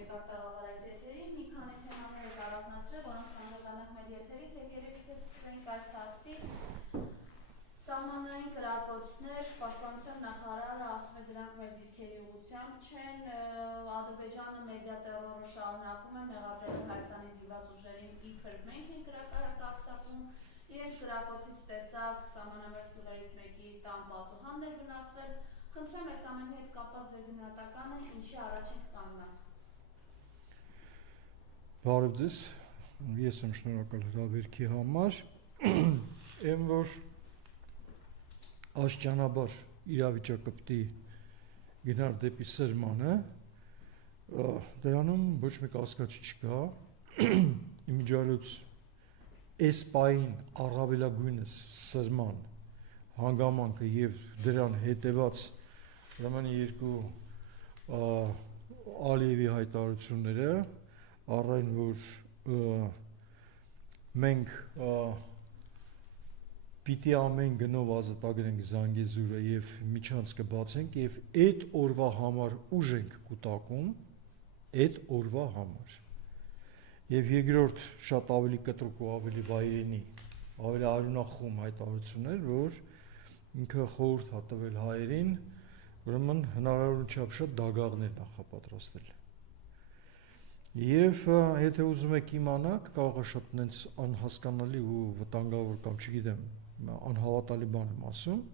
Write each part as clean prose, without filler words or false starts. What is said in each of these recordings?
եկար տաղավարայս եթերին, մի քանի թեմաներ եք առանձնացրել, որոնց կանդրադառնանք մեր եթերից եւ երևի թե սկսենք այս հարցից։ Սահմանային կրակոցներ, Պաշտպանության նախարարը ասում է դրանք մեր դիրքերի ուղղությամբ չեն, Ադրբեջանը մեդիա տերորը շարունակում է մեղադրելով Հայաստանի զինված ուժերին իբր մենք ենք կրակահարտ արձակում, իրենց կրակոցից տեսակ սահմանամերձ գյուղերից մեկի տան պատուհանն էր վնասվել, խնդրեմ այս ամենի հետ կապված ձեր գնահատականը, ինչի առաջ ենք կանգնած։ Բարև ձեզ, ես եմ շնորհակալ հրավերքի համար, եմ որ աստիճանաբար իրավիճակը պիտի գնար դեպի սրմանը, դրանում ոչ մի կասկած չկա, իմիջիայլոց այս պահին առավելագույնս սրման հանգամանքը եւ դրան հետեված ուրեմն երկու Ալիևի հայտարարությունները առայն որ մենք պիտի ամեն գնով ազատագրենք Զանգեզուրը եւ միջանց կբացենք եւ այդ օրվա համար ուժ ենք կուտակում, այդ օրվա համար։ Եվ երկրորդ շատ ավելի կտրուկ ու ավելի վայրենի, ավելի արյունախում հայտարարություններ, որ ինքը խորհուրդ է տվել հայերին, ուրեմն հնարավորինչափ շատ դագաղներ նախապատրաստել։ Եվ եթե ուզում եք իմանաք, կարող է շատ նենց անհասկանալի ու վտանգավոր կամ չգիտեմ, անհավատալի բան եմ ասում,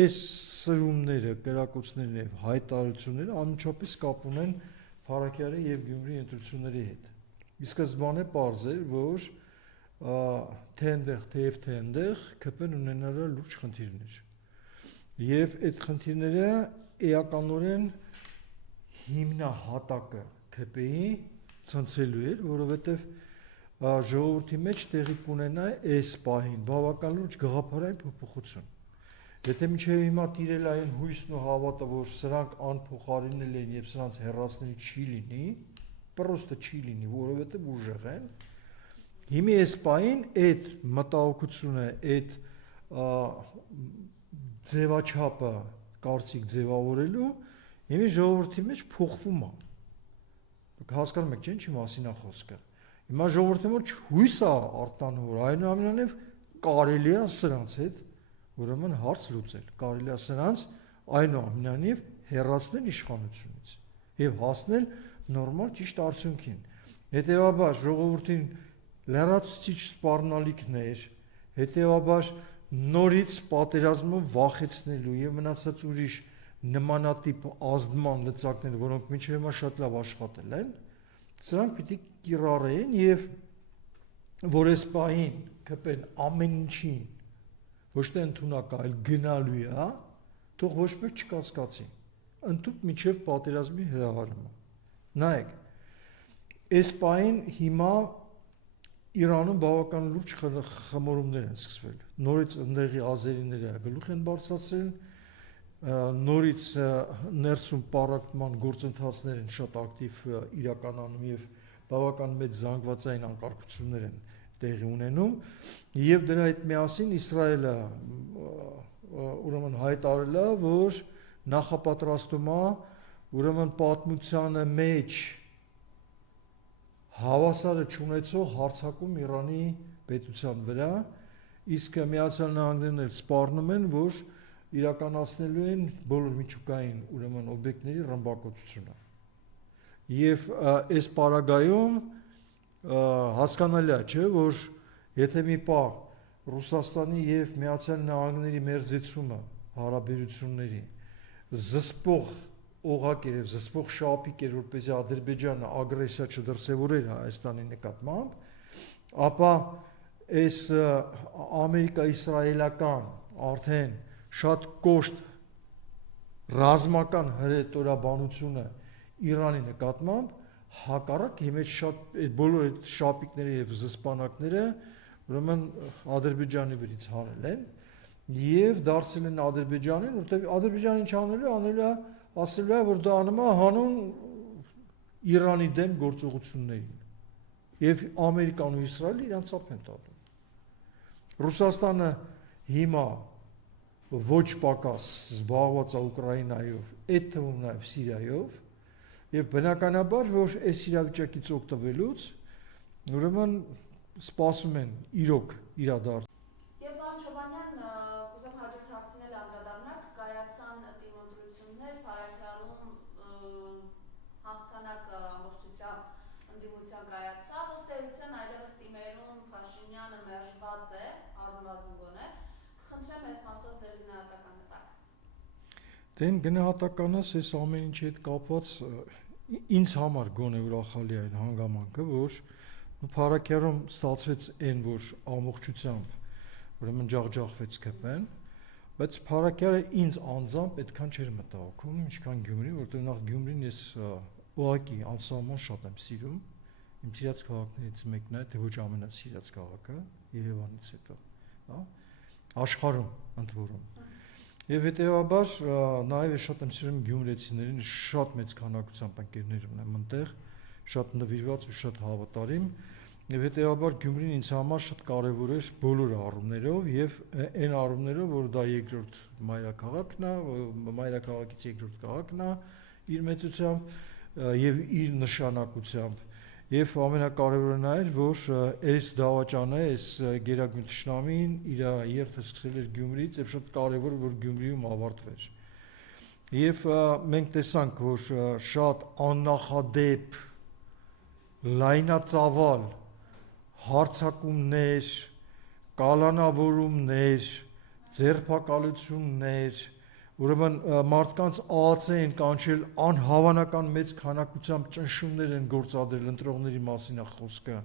այս սրումները, կրակոցներն եւ հայտարարությունները անմիջապես կապ ունեն Փարաքյալի եւ Գյումրի ընտրությունների հետ։ Ի սկզբանե պարզ էր, որ թե այնտեղ, թեև թե այնտեղ ԿՊ-ն ունենալ է լուրջ խնդիրներ։ Եվ այդ խնդիրները էականորեն հիմնահատակը ԿՊ-ի ցնցելու էր, որովհետեւ ժողովրդի մեջ տեղի կունենա այս պահին բավական լուրջ գաղափարային փոփոխություն։ Եթե մինչև հիմա տիրել այն հույսն ու հավատը, որ սրանք անփոխարինելի են եւ սրանց հեռացնել չի լինի, պրոստը չի լինի, որովհետեւ ուժեղ են, հիմի այս պահին այդ մտահոգությունը, այդ ձևաչափը կարծիք ձևավորելու հիմի ժողովրդի մեջ փոխվում է։ Հասկանում եք, չէ՞, ինչի մասին է խոսքը։ Հիմա ժողովրդի մեջ հույս է արտանում, որ այնուամենայնիվ կարելի է սրանց հետ ուրեմն հարց լուծել, կարելի է սրանց այնուամենայնիվ հեռացնել իշխանությունից եւ հասնել նորմալ ճիշտ արդյունքին։ Հետեւաբար ժողովրդին լրացուցիչ սպառնալիքներ, հետեւաբար նորից պատերազմով վախեցնելու եւ մնացած ուրիշ նմանատիպ ազդման լծակներ, որոնք մինչև հիմա շատ լավ աշխատել են, սրանք պիտի կիրառեն եւ որ այս պահին ԿՊ-ն ամեն ինչին ոչ թե ընդունակ այլ գնալու է, թող ոչ մեկ չկասկածի։ Ընդཐུպ միջև պատերազմի հրահարումը։ Նայեք, այս պահին հիմա Իրանում բավական լուրջ խմորումներ են սկսվել։ Նորից ընդեղի ազերիները գլուխ են բարձրացրել, նորից ներսում պարակտման գործընթացներ են շատ ակտիվ իրականանում եւ բավական մեծ զանգվածային անկարգություններ են տեղի ունենում եւ դրա հետ միասին Իսրայելը ուրեմն հայտարարել է, որ նախապատրաստում է ուրեմն պատմությանը մեջ հավասարը չունեցող հարձակում Իրանի պետության վրա, իսկ Միացյալ Նահանգներն էլ սպառնում են, որ իրականացնելու են բոլոր միջուկային ուրեմն օբյեկտների ռմբակոծությունը։ Եվ այս պարագայում հասկանալի է, չէ, որ եթե մի պահ Ռուսաստանի եւ Միացյալ Նահանգների մերձեցումը հարաբերությունների զսպող օղակ էր եւ զսպող շապիկ էր, որպեսզի Ադրբեջանը ագրեսիա չդրսևորեր Հայաստանի նկատմամբ, ապա այս ամերիկա-իսրայելական արդեն շատ կոշտ ռազմական հրետորաբանությունը Իրանի նկատմամբ հակառակ հիմա շատ այդ բոլոր այդ շապիկները եւ զսպանակները ուրեմն Ադրբեջանի վրից հանել են եւ դարձել են Ադրբեջանին, որտեղ Ադրբեջանը ինչ անելու է, ասելու է, որ դա անում է հանուն Իրանի դեմ գործողություններին եւ Ամերիկան ու Իսրայելը իրանց ծափ են տալու։ Ռուսաստանը հիմա ոչ պակաս զբաղված է Ուկրաինայով, այդ թվում նաեւ Սիրիայով Եվ բնականաբար, որ այս իրավիճակից օգտվելուց ուրեմն սպասում են իրոք իրադարձ։ Եվ պարոն Չոբանյան, կուզեմ հաջորդ հարցնել անդրադառնանք, կայացան դիմադրություններ, Փարաքյալում հաղթանակը ամբողջությամբ ընդդիմության կայացավ, ըստ էության այլևս թիմերում Փաշինյանը մերժված է, առնվազն գոնե, կխնդրեմ այս մասով ձեր գնահատականը տաք։ Դե գնահատականս այս ամեն ինչի հետ կապված ինձ համար գոնե ուրախալի է այն հանգամանքը, որ Փարաքյալում ստացվեց այն, որ ամբողջությամբ ուրեմն ջախջախվեց ԿՊ-ն, բայց Փարաքյալը ինձ անձամբ այդքան չէր մտահոգում, ինչքան Գյումրին, որտեղ նախ Գյումրին ես ուղղակի անսահման շատ եմ սիրում, իմ սիրած քաղաքներից մեկն է, թե ոչ ամենասիրած քաղաքը Երևանից հետո, հա, աշխարհում ընդ որում։ Եվ հետեւաբար նաև շատ եմ սիրում գյումրեցիներին, շատ մեծ քանակությամբ ընկերներ ունեմ այնտեղ, շատ նվիրված ու շատ հավատարիմ, եւ հետեւաբար Գյումրին ինձ համար շատ կարեւոր էր բոլոր առումներով եւ այն առումներով, որ դա երկրորդ մայրաքաղաքն է, մայրաքաղաքից երկրորդ քաղաքն է իր մեծությամբ եւ իր նշանակությամբ։ Եվ ամենակարևորը նա էր, որ այս դավաճանը, այս գերագույն թշնամին իր երթը սկսել էր Գյումրիից եւ շատ կարեւոր որ Գյումրիում ավարտվեր։ Եվ մենք տեսանք, որ շատ աննախադեպ լայնածավալ հարձակումներ, կալանավորումներ, ձերբակալություններ, ուրեմն մարդկանց ԱԱՑ են կանչել անհավանական մեծ քանակությամբ ճնշումներ են գործադրել ընտրողների մասին է խոսքը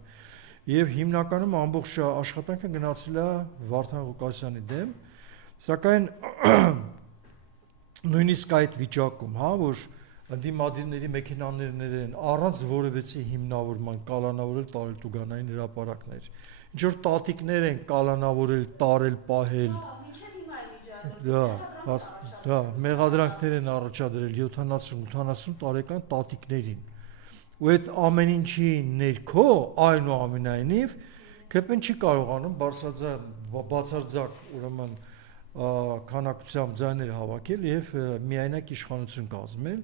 եւ հիմնականում ամբողջ աշխատանքը գնացել է Վարդան Ղուկասյանի դեմ, սակայն նույնիսկ այդ վիճակում, հա, որ ընդդիմադիրների մեքենաներներ են առանց որևէ հիմնավորման կալանավորել տարել տուգանային հրապարակներ, ինչ որ տատիկներ են կալանավորել, տարել, պահել, դա մեղադրանքներ են առաջադրել 70-80 տարեկան տատիկներին, ու այդ ամեն ինչի ներքո այնուամենայնիվ ԿՊ-ն չի կարողանում բացարձակ ուրեմն քանակությամբ ձայներ հավաքել եւ միայնակ իշխանություն կազմել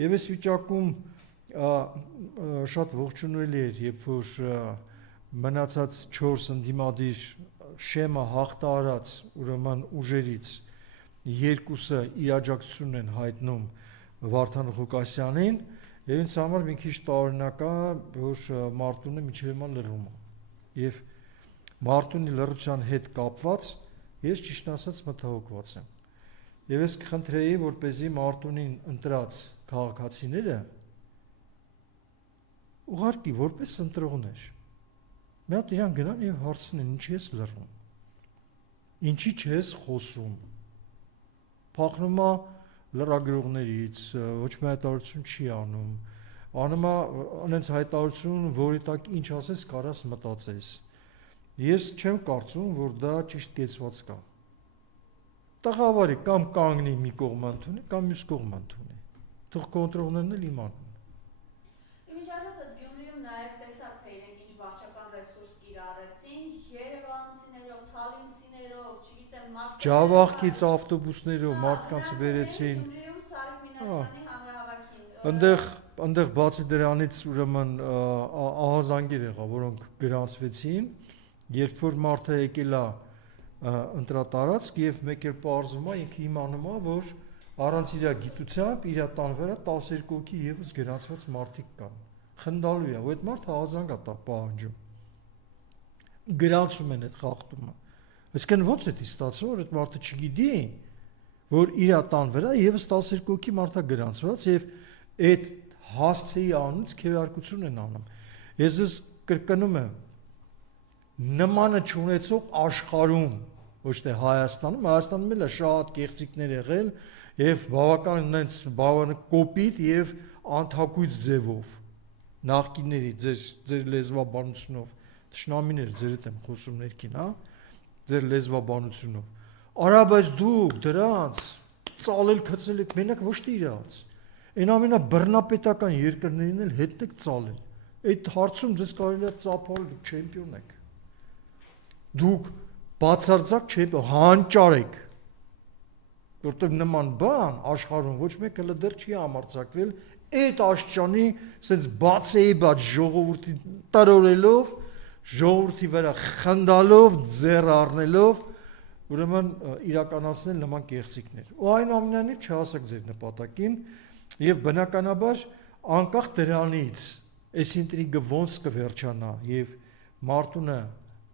եւ այս վիճակում շատ ողջունելի էր, երբ որ մնացած 4 ընդդիմադիր շեմը հաղթահարած ուրեմն ուժերից երկուսը իրաջակցություն են հայտնում Վարդան Ղուկասյանին եւ ինձ համար մի քիչ տարօրինակ է, որ Մարտունը միջև հիմա լռում է եւ Մարտունի լռության հետ կապված ես ճիշտ ասած մտահոգված եմ եւ ես կխնդրեի որպեսզի Մարտունին ընտրած քաղաքացիները ուղարկի որպես ընտրողներ մի հատ իրան գնան եւ հարցնեն ինչի ես լռում, ինչի չես խոսում, փախնում է լրագրողներից, ոչ մի հայտարարություն չի անում է անենց հայտարարություն, որի տակ ինչ ասես կարաս մտածես, ես չեմ կարծում, որ դա ճիշտ կեցված կա, տղավարի կամ կանգնի մի կողմ ընդունի, կամ մյուս կողմ ընդունի, թող կոնտրոլներն էլ իմանան։ Իմիջիայլոց այդ Գյումրիում նաև տեսակ, թե իրենք ինչ վարչական ռեսուրս կիրառեցին, երևանցիներով, թալինցիներով, չգիտեմ, Ջավախից ավտոբուսներով մարդկանց վերեցին։ Գյումրիում Սարիկ Մինասյանի հանրահավաքին։ Այնտեղ բացի դրանից ուրեմն ահազանգեր եղավ, որոնք գրանցվեցին, երբ որ մարդը եկել է ընտրատարածք եւ մեկ էլ պարզվում է, ինքը իմանում է, որ առանց իր գիտությամբ իր տան վրա 12 հոգի եւս գրանցված մարդիկ կան։ Խնդալու է, ու այդ մարդը ահազանգ է տա պահանջում։ Գրանցում են այդ խախտումը։ Այսինքն ո՞նց է դա ստացվում, որ այդ մարդը չգիտի, որ իր տան վրա եւս 12 հոգի մարդ է գրանցված եւ այդ հասցեի անունից քվեարկություն են անում։ Ես կրկնում եմ, նմանը չունեցող աշխարհում, ոչ թե Հայաստանում էլ է շատ կեղծիկներ եղել եւ բավական այնց կոպիտ եւ անթակույց ձևով նախկինների ձեր լեզվաբանությունով թշնամիներ ձերդ եմ խոսում ներքին, հա, ձեր լեզվաբանությունով։ Արա բայց դուք դրանց ծալել քծել եք մենակ ոչ թե իրաց։ Այն ամենաբռնապետական երկրներին էլ հետ եք ծալել։ Այդ հարցում ձեզ կարելի է ծափալ, դուք չեմպիոն եք։ Դուք բացարձակ հանճար եք, որտեղ նման բան աշխարհում ոչ մեկը դեռ չի համարձակվել այդ աշճանի սենց բացեի բաց ժողովրդի տրորելով, ժողովրդի վրա խնդալով, ձեռ առնելով, ուրեմն իրականացնել նման կեղծիքներ։ Ու այնուամենայնիվ չհասակ ձեր նպատակին եւ բնականաբար անկախ դրանից այս ինտրիգը ոնց կվերջանա եւ Մարտունը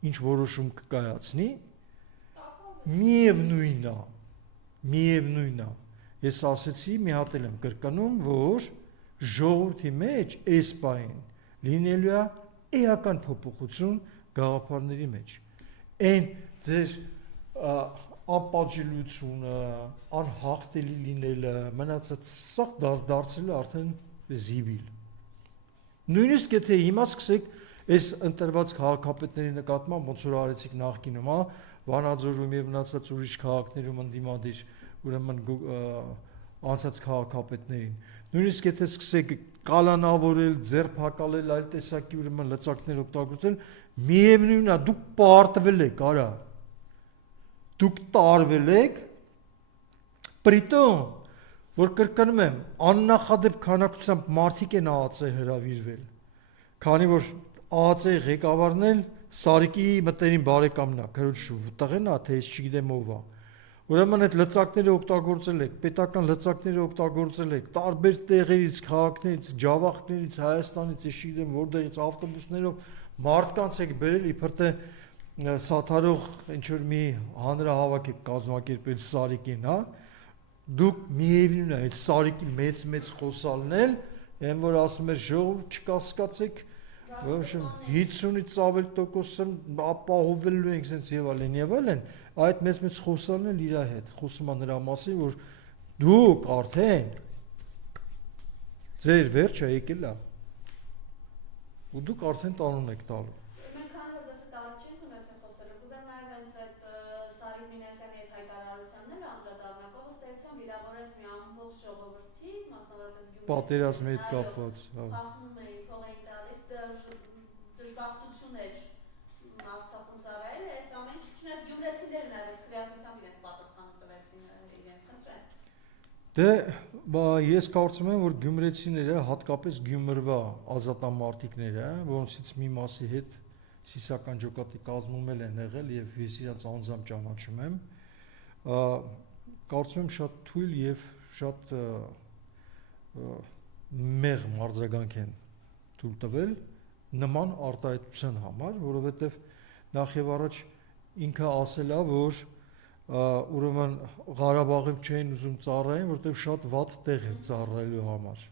ինչ որոշում կկայացնի, միևնույնն է, ես ասեցի, մի հատ եմ կրկնում, որ ժողովրդի մեջ այս պահին լինելու է էական փոփոխություն գաղափարների մեջ։ Այն ձեր անպատժելիությունը, անհաղթելի լինելը, մնացած սաղ դարձել է արդեն զիբիլ։ Նույնիսկ եթե հիմա սկսեք այս ընտրված քաղաքապետների նկատմամբ ոնց որ արեցիք նախկինում, Վանաձորում եւ մնացած ուրիշ քաղաքներում ընդդիմադիր ուրեմն անցած քաղաքապետներին, նույնիսկ եթե սկսեք կալանավորել, ձերբակալել, այլ տեսակի ուրեմն լծակներ օգտագործել, միևնույնն է, դուք պարտվել եք, արա։ Դուք տարվել եք, պրիտոմ, որ կրկնում եմ, աննախադեպ քանակությամբ մարդիկ են ԱԱԾ հրավիրվել, քանի որ ԱԱԾ ղեկավարն էլ Սարիկի մտերին բարեկամն է, քրոջ տղեն է, թե ես չգիտեմ ով է։ Ուրեմն այդ լծակները օգտագործել եք, պետական լծակները օգտագործել եք, տարբեր տեղերից, քաղաքներից, ջավախներից, Հայաստանից, ես չգիտեմ որտեղից ավտոբուսներով մարդկանց եք բերել, իբր թե սաթարող ինչ-որ մի հանրահավաք եք կազմակերպել Սարիկին, հա։ Դուք միևնույն է, այդ Սարիկի մեծ խոսալն էլ, այն որ ասում էր ժողովուրդ չկասկածեք, 50-ից ավել տոկոսն ապահովելու ենք սենց եւ այլն, այդ մեծ խոսալն էլ իր հետ խոսում է նրա մասին, որ դուք արդեն ձեր վերջը եկել է, ու դուք արդեն տանուն եք տալու։ Մենք քանի որ դες տարի չենք ունեցել խոսելու, կուզեմ նաև հենց այդ Սարիկ Մինասյանի այդ հայտարարությանները անդրադառնալ, ըստ էության վիրավորեց մի ամբողջ ժողովրդի, մասնավորապես պատերազմի հետ կապված, խախնում էին, փող էին տալիս, դժբախտություն էր Արցախում ծառայել, այս ամեն ինչ չնայած գյումրեցիներն այլևս քրեակությամբ իրենց պատասխանը տվեցին իրեն, խնդրեմ։ Դե, ես կարծում եմ, որ գյումրեցիները, հատկապես Գյումրվա ազատամարտիկները, որոնցից մի մասի հետ սիսական ջոկատի կազմում են եղել եւ ես իրենց անձամբ ճանաչում եմ, կարծում եմ շատ թույլ եւ շատ մեղմ արձագանք են թույլ տվել նման արտահայտության համար, որովհետեւ նախ եւ առաջ ինքը ասել է, որ ուրեմն Ղարաբաղում չէին ուզում ծառայեն, որտեղ շատ վատ տեղ էր ծառայելու համար։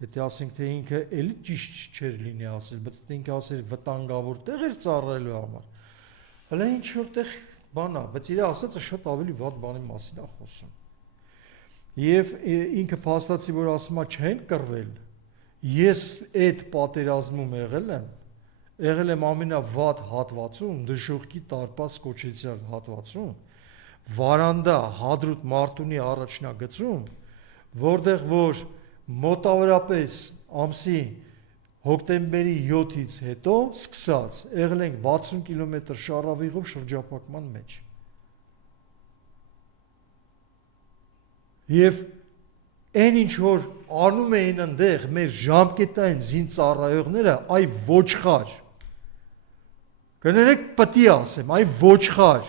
Եթե ասենք թե ինքը էլի ճիշտ չէր լինի ասել, բայց ինքը ասել վտանգավոր տեղ էր ծառայելու համար։ Հələ ինչ որտեղ բան է, բայց իր ասածը շատ ավելի վատ բանի մասին է խոսում։ Եվ ինքը փաստացի որ ասում է չեն կռվել, ես այդ պատերազմում եղել եմ ամենավատ հատվածում, դժոխքի տարպած կոչեցյալ հատվածում, Վարանդա Հադրութ Մարտունի առաջնագծում, որտեղ որ մոտավորապես ամսի հոկտեմբերի 7-ից հետո սկսած եղել ենք 60 կիլոմետր շարավիղով շրջափակման մեջ։ Եվ այն ինչ որ անում էին այնտեղ մեր ժամկետային զինծառայողները, այ ոչխար։ Կներեք պտի ասեմ, այ ոչխար,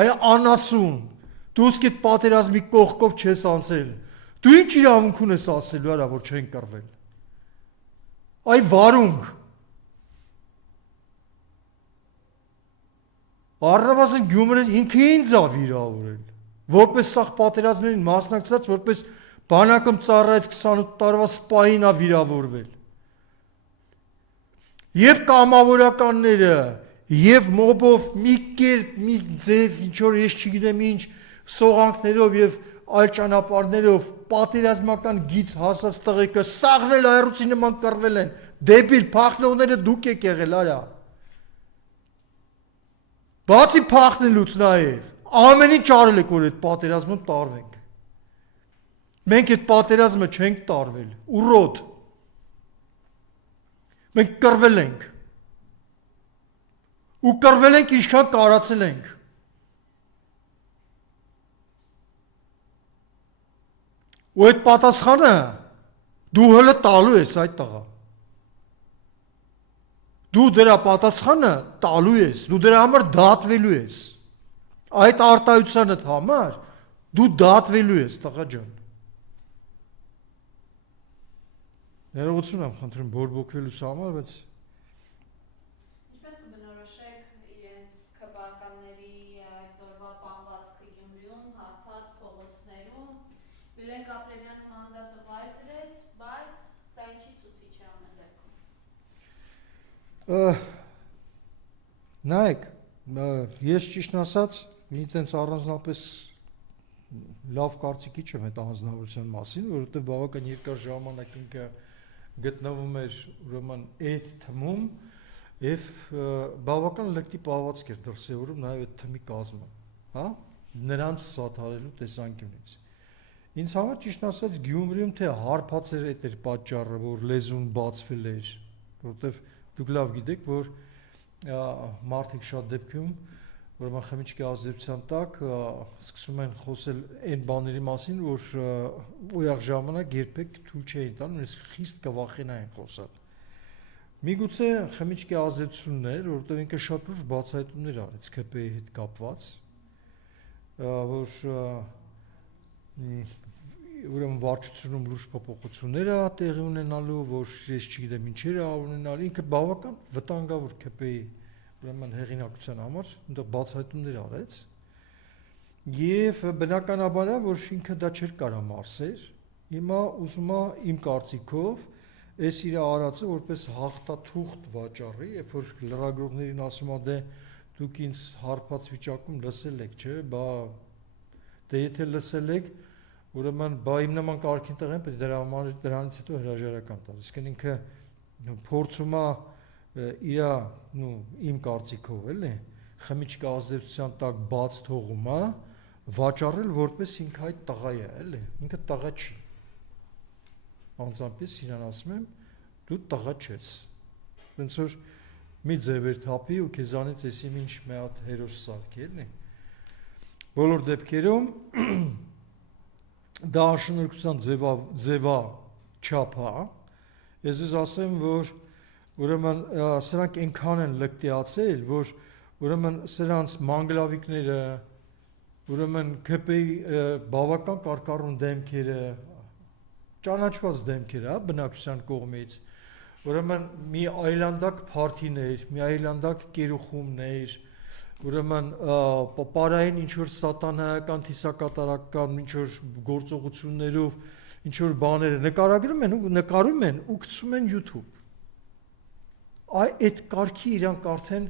այ անասուն, դու իսկ այդ պատերազմի կողքով չես անցել, դու ինչ իրավունք ունես ասելու արա, որ չեն կռվել, այ վարունգ, առնվազն Գյումրին ինքը ինձ է վիրավորել, որպես սաղ պատերազմներին մասնակցած, որպես բանակում ծառայեց 28 տարվա սպային է վիրավորվել, և կամավորականները, և մոբով մի կերպ, մի ձև, ինչ-որ ես չգիտեմ ինչ, սողանքներով և այլ ճանապարհներով պատերազմական գիծ հասած տղեկը սաղրել այռուցի նման կռվել են, դեբիլ, փախնողները դուք եք եղել, արա։ Բացի փախնելուց նաև, ամեն ինչ արել եք, որ այդ պատերազմում տարվենք։ Մենք այդ պատերազմը չենք տարվել, ուրոտ։ Մենք կռվել ենք։ Ու կռվել ենք ինչքան կարացել ենք։ Ու այդ պատասխանը Դու հələ տալու ես այդ տղա։ Դու դրա պատասխանը տալու ես, դու դրա համար դատվելու ես։ Այդ արտահայտությանդ համար դու դատվելու ես, տղա ջան։ Ներողություն եմ խնդրում բորբոքվելուց համար, բայց Ինչպես կբնորոշեք իրենց քպականների այդ օրվա պահվածքը Գյումրիում, հարբած փողոցներում, Վիլեն Կապրելյանը մանդատը վայր դրեց, բայց սա ինչի ցուցիչ է ամեն դեպքում։ նայեք, ես ճիշտ ասած, մի տենց առանձնապես լավ կարծիքի չեմ այդ անձնավորության մասին, որովհետև բավական երկար ժամանակ ինքը գտնվում էր ուրեմն այդ թմում եւ բավական լկտի պահվածք էր դրսեւորում նաեւ այդ թմի կազմը, հա, նրանց սաթարելու տեսանկյունից։ Ինձ համար ճիշտ ասած Գյումրիում թե հարբած էր այդ էր պատճառը, որ լեզուն բացվել էր, որովհետև դուք լավ գիտեք, որ մարդիկ շատ դեպքում ուրեմն խմիչքի ազդեցության տակ սկսում են խոսել այն բաների մասին, որ ուղիղ ժամանակ երբեք թույլ չէին տալու, նույնիսկ խիստ կվախենային խոսալ։ Միգուցե խմիչքի ազդեցությունն էր, որովհետև ինքը շատ լուրջ բացահայտումներ արեց ԿՊ-ի հետ կապված, որ ուրեմն վարչությունում լուրջ փոփոխություններ է տեղի ունենալու, որ ես չգիտեմ ինչեր է ունենալ, ինքը բավական վտանգավոր ԿՊ-ի ուրեմն հեղինակության համար այնտեղ բացահայտումներ արեց եւ բնականաբար է որ ինքը դա չէր կարող մարսել հիմա ուզում է իմ կարծիքով այս իր արածը որպես հաղթաթուղթ վաճառի երբ որ լրագրողներին ասում է դե դուք ինձ հարբած վիճակում լսել եք չէ բա դե եթե լսել եք ուրեմն բա իմ նման կարգին տեղ են պետք է դրանից հետո հրաժարական տալ իսկ ինքը փորձում է իմ կարծիքով էլի խմիչքի ազդեցության տակ բաց թողումը վաճառել որպես ինքը այդ տղա է էլի ինքը տղա չի անձամբ ես իրան ասում եմ դու տղա չես ոնց որ մի ձևեր թափի ու քեզանից էսի ինչ մի հատ հերոս սարքի էլի բոլոր դեպքերում դա աշնորհքության ձևա չափա ես ասեմ որ ուրեմն սրանք այնքան են լկտիացել, որ ուրեմն սրանց մանգլավիկները, ուրեմն ԿՊ-ի բավական կարկառուն դեմքերը, ճանաչված դեմքեր, հա, բնակչության կողմից, ուրեմն մի այլանդակ փարթիներ, մի այլանդակ կերուխումներ, ուրեմն պարային ինչ-որ սատանայական, թիսակատարական ինչ-որ գործողություններով, ինչ-որ բաները նկարում են ու գցում են YouTube այդ կարգի իրանք արդեն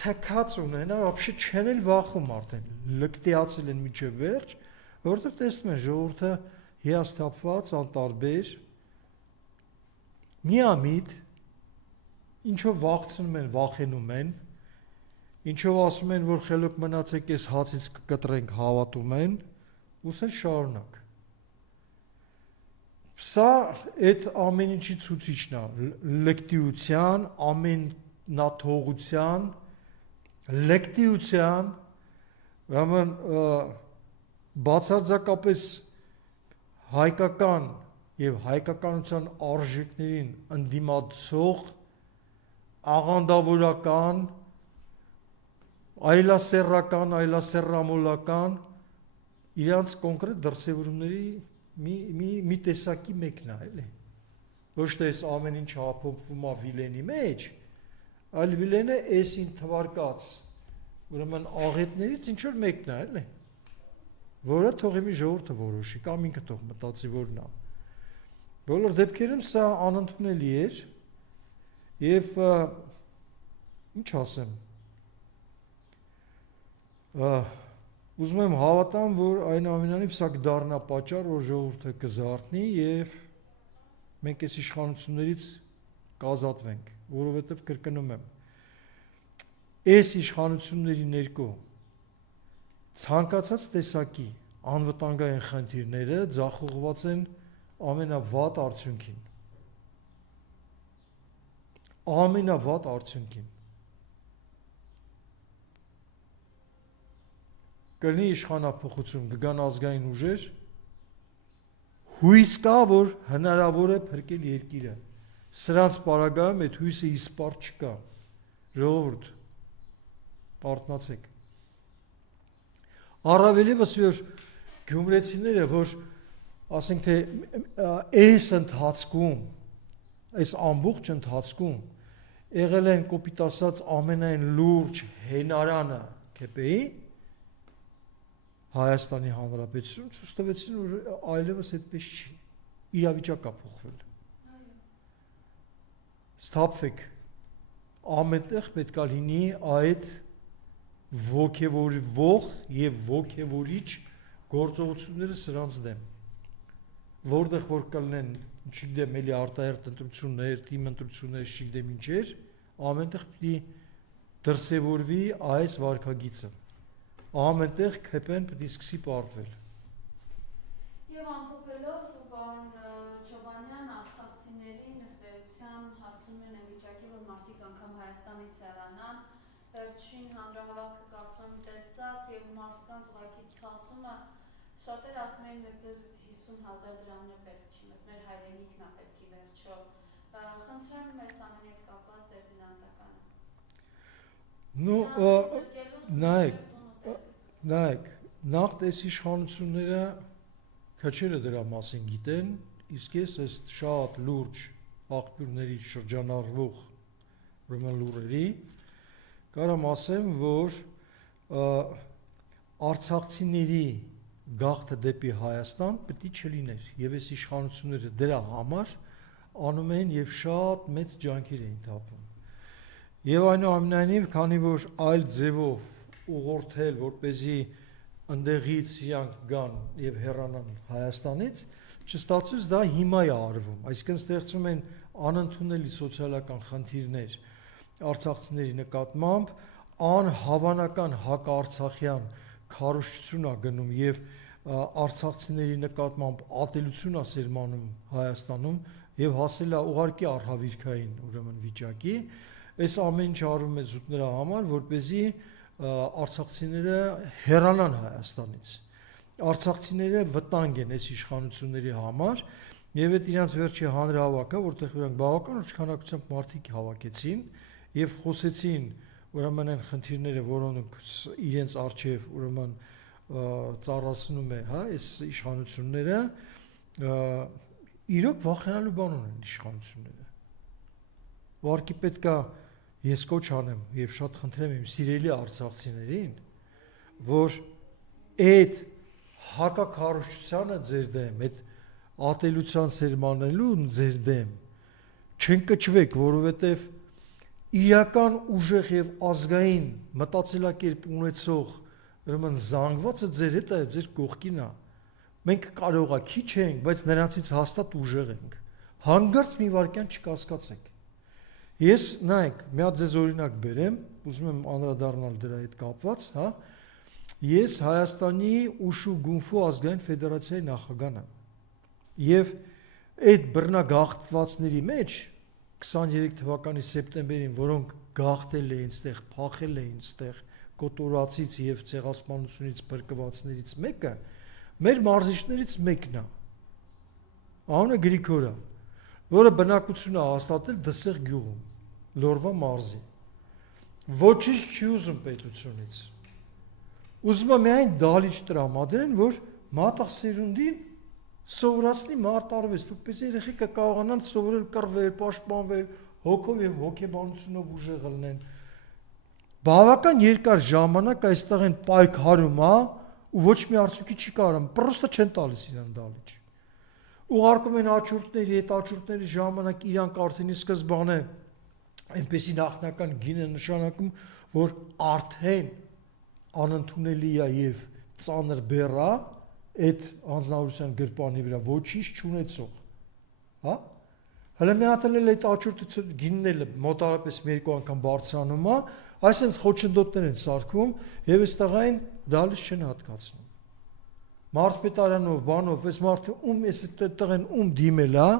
թեքած ունեն, вообще չեն էլ վախում արդեն, լկտիացել են միջև վերջ, որովհետև տեսնում են ժողովուրդը հիասթափված, անտարբեր, միամիտ, ինչով վախցնում են, վախենում են, ինչով ասում են, որ խելոք մնացեք, այս հացից կկտրենք, հավատում են, ուսել շարունակ։ Սա այդ ամեն ինչի ցուցիչն է, լկտիության, ամենաթողության, լկտիության, ուրեմն բացարձակապես հայկական եւ հայկականության արժեքներին ընդդիմացող աղանդավորական, այլասեռական, այլասեռամոլական իրանց կոնկրետ դրսևորումների մի տեսակի մեկն է, էլի։ Ոչ թե այս ամեն ինչ հապոպվում է Վիլենի մեջ, այլ Վիլենը այսին թվարկած, ուրեմն աղետներից ինչ որ մեկն է, էլի։ Որը թող մի ժողովուրդը որոշի, կամ ինքը թող մտածի որն է։ Բոլոր դեպքերում սա անընդունելի էր եւ ինչ ասեմ ուզում եմ հավատամ, որ այնուամենայնիվ սա կդառնա պատճառ, որ ժողովուրդը կզարթնի եւ մենք այս իշխանություններից կազատվենք, որովհետեւ կրկնում եմ, այս իշխանությունների ներքո ցանկացած տեսակի անվտանգային խնդիրները ձախողված են ամենավատ արդյունքին։ Ամենավատ արդյունքին։ Կլինի իշխանափոխություն, կգան ազգային ուժեր, հույս կա, որ հնարավոր է փրկել երկիրը։ Սրանց պարագայում այդ հույսը իսպառ չկա։ Ժողովուրդ, պարտնացեք։ Առավել ևս որ գյումրեցիները, որ ասենք թե այս ընթացքում, այս ամբողջ ընթացքում եղել են կոպիտ ասած ամենայն լուրջ հենարանը ԿՊ-ի Հայաստանի Հանրապետություն ցույց տվեցին, որ այլևս այդպես չի։ Իրավիճակը փոխվել։ Ստապվեք, ամենտեղ պետք է լինի այդ ոգևորվող եւ ոգևորիչ գործողությունները սրանց դեմ, որտեղ որ կլինեն, չգիտեմ, էլի արտահերտ ընտրություններ, թիմ ընտրություններ, չգիտեմ ինչեր, ամենտեղ պիտի դրսևորվի այս վարքագիծը, ամենտեղ ԿՊ-ն պիտի սկսի պարտվել։ Եվ ամփոփելով պարոն Չոբանյան, արցախցիների նստեյության հասցում են վիճակի, որ մարդիկ անգամ Հայաստանից հեռանան, վերջին հանրահավաքը կապվում տեսակ եւ մարդկանց ուղղակի ցասումը, շատեր ասում էին, մեզ 50,000 դրամն է պետք չի, մեր հայրենիքն է պետք ի վերջո։ Խնդրեմ մեզ ամենի հետ կապված ձեր բնանկանը։ Նայեք, նախ այս իշխանությունները քչերը դրա մասին գիտեն, իսկ ես այս շատ լուրջ աղբյուրների շրջանառվող ուրեմն լուրերի կարամ ասեմ, որ արցախցիների գաղթը դեպի Հայաստան պետք է չլիներ, եւ այս իշխանությունները դրա համար անում են եւ շատ մեծ ջանքեր էին թափում։ Եվ այնուամենայնիվ, քանի որ այլ ձևով ուղղորդել, որպեսզի ընդեղից իրանք գան եւ հեռանան Հայաստանից, չստացվեց, դա հիմա է արվում, այսինքն ստեղծում են անընդունելի սոցիալական խնդիրներ արցախցիների նկատմամբ, անհավանական հակարցախյան քարոզչություն է գնում եւ արցախցիների նկատմամբ ատելություն է սերմանում Հայաստանում եւ հասել է ուղարկի արհավիրքային ուրեմն վիճակի, այս ամեն ինչ արվում է զուտ նրա համար, որպեսզի արցախցիները հեռանան Հայաստանից։ Արցախցիները վտանգ են այս իշխանությունների համար եւ այդ իրանց վերջի հանրահավաքը, որտեղ նրանք բավական քանակությամբ մարդիկ հավաքեցին եւ խոսեցին ուրեմն այն խնդիրները, որոնք իրենց արժեվ ուրեմն ծառացնում է, հա, այս իշխանությունները, իրոք վախենալու բան ունեն իշխանությունները։ Ուղղակի պետքա ես կոչ անեմ եւ շատ խնդրեմ իմ սիրելի արցախցիներին, որ այդ հակակառուցությանը ձեր դեմ, այդ ատելության սերմանելուն ձեր դեմ չընկճվեք, որովհետեւ իրական ուժեղ եւ ազգային մտածելակերպ ունեցող ուրեմն զանգվածը ձեր հետ է, ձեր կողքին է։ Մենք կարող է քիչ ենք, բայց նրանցից հաստատ ուժեղ ենք։ Հանգարց մի վարքյան չկասկածեք։ Ես նայեք, մի հատ ձեզ օրինակ բերեմ, ուզում եմ անդրադառնալ դրա հետ կապված, հա։ Ես Հայաստանի Ուշու Գունֆու ազգային ֆեդերացիայի նախագահն եմ։ Եվ այդ բռնագաղթվածների մեջ 23 թվականի սեպտեմբերին, որոնք գաղթել էին ստեղ, փախել էին ստեղ կոտորածից եւ ցեղասպանությունից բրկվածներից մեկը մեր մարզիչներից մեկն է։ Անունը Գրիգոր է, որը բնակություն է հաստատել Դսեղ գյուղում, Լորվա մարզի։ Ոչինչ չի ուզում պետությունից։ Ուզում է միայն դալիճ տրամադրեն, որ մատաղ սերունդին սովորացնի մարտարվեստ, որպեսզի երեխեքը կարողանան սովորել կռվել, պաշտպանվել, հոգով եւ հոգեբանությունով ուժեղ լինեն։ Բավական երկար ժամանակ այստեղ են պայքարում, հա, ու ոչ մի արդյունքի չի կարողանում, պրոստը չեն տալիս իրան դալիճ։ Ուղարկում են աճուրդների, այդ աճուրդների ժամանակ իրանք արդեն սկզբանե այնպեսի նախնական գին է նշանակում, որ արդեն անընդունելի է եւ ծանր բեռա այդ անձնավորության գրպանի վրա ոչինչ չունեցող, հա։ Հələ մի հատ էլ այդ աճուրդի գինները մոտարապես մի երկու անգամ բարձրանում է, այսինքն խոչընդոտներ են սարքում եւ այստեղային դալիճ չեն հատկացնում։ Մարզպետարանով, բանով, այս մարդը ում էս այդտեղ են ում դիմել է,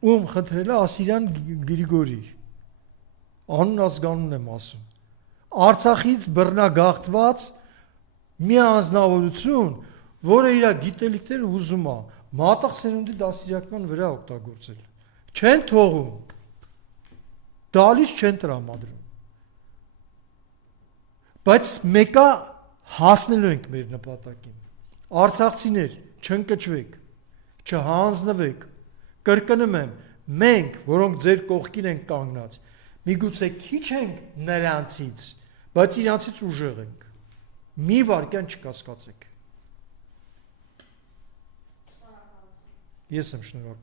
ում խնդրել է Ասիրյան Գրիգորի։ Անուն ազգանուն եմ ասում։ Արցախից բռնագաղթված մի անձնավորություն, որը իր գիտելիքները ուզում է, մատաղ սերունդի դաստիարակման վրա օգտագործել։ Չեն թողում։ Դալիս չեն տրամադրում։ Բայց մեկը հասնելու ենք մեր նպատակին։ Արցախցիներ, չընկճվեք, չհանձնվեք։ Կրկնում եմ, մենք, որոնք ձեր կողքին ենք կանգնած, միգուցե քիչ ենք նրանցից, բայց իրանցից ուժեղ ենք։ Մի վարքյան չկասկածեք։ Ես եմ շնորհակալ։